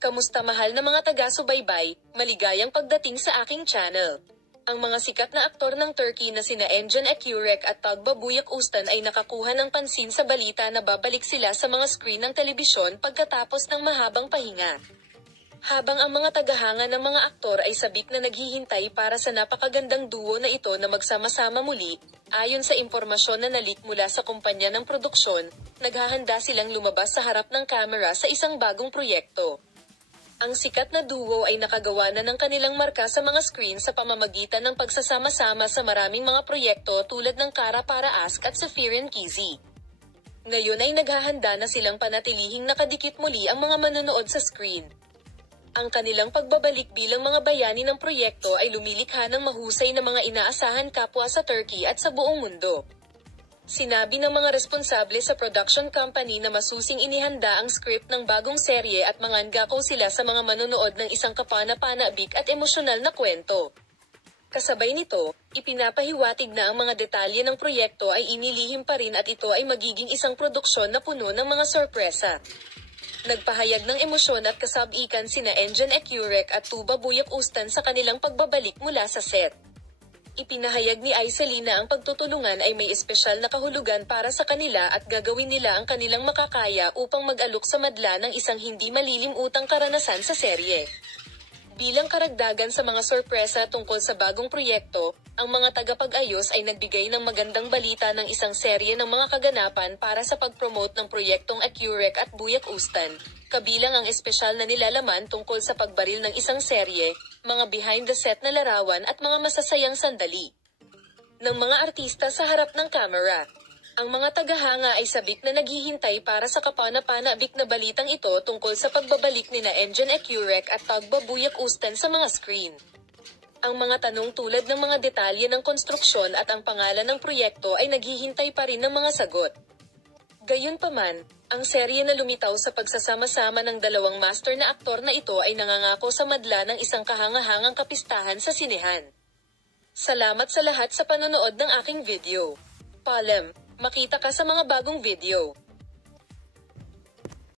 Kamusta mahal na mga taga-subaybay, maligayang pagdating sa aking channel. Ang mga sikat na aktor ng Turkey na sina Engin Ekurek at Tugba Ustan ay nakakuha ng pansin sa balita na babalik sila sa mga screen ng telebisyon pagkatapos ng mahabang pahinga. Habang ang mga tagahanga ng mga aktor ay sabik na naghihintay para sa napakagandang duo na ito na magsama-sama muli, ayon sa impormasyon na nalik mula sa kumpanya ng produksyon, naghahanda silang lumabas sa harap ng kamera sa isang bagong proyekto. Ang sikat na duo ay nakagawa na ng kanilang marka sa mga screen sa pamamagitan ng pagsasama-sama sa maraming mga proyekto tulad ng Kara Para Ask at Safirin Kizi. Ngayon ay naghahanda na silang panatilihing nakadikit muli ang mga manonood sa screen. Ang kanilang pagbabalik bilang mga bayani ng proyekto ay lumilikha ng mahusay na mga inaasahan kapwa sa Turkey at sa buong mundo. Sinabi ng mga responsable sa production company na masusing inihanda ang script ng bagong serye at mangangako sila sa mga manonood ng isang kapana-panabik at emosyonal na kwento. Kasabay nito, ipinapahiwatig na ang mga detalye ng proyekto ay inilihim pa rin at ito ay magiging isang produksyon na puno ng mga sorpresa. Nagpahayag ng emosyon at kasab-ikan sina Engin Ekurek at Tuba Ustan sa kanilang pagbabalik mula sa set. Ipinahayag ni Aiselina na ang pagtutulungan ay may espesyal na kahulugan para sa kanila at gagawin nila ang kanilang makakaya upang mag-alok sa madla ng isang hindi malilimutang karanasan sa serye. Bilang karagdagan sa mga sorpresa tungkol sa bagong proyekto, ang mga tagapag-ayos ay nagbigay ng magandang balita ng isang serye ng mga kaganapan para sa pag-promote ng proyektong Ekurek at Ustan, kabilang ang espesyal na nilalaman tungkol sa pagbaril ng isang serye, mga behind-the-set na larawan at mga masasayang sandali ng mga artista sa harap ng kamera. Ang mga tagahanga ay sabik na naghihintay para sa kapana-panabik na balitang ito tungkol sa pagbabalik nina Engin Ekurek at Tugba Ustan sa mga screen. Ang mga tanong tulad ng mga detalye ng konstruksyon at ang pangalan ng proyekto ay naghihintay pa rin ng mga sagot. Gayunpaman, ang serye na lumitaw sa pagsasama-sama ng dalawang master na aktor na ito ay nangangako sa madla ng isang kahangahangang kapistahan sa sinehan. Salamat sa lahat sa panonood ng aking video. Paalam, makita ka sa mga bagong video.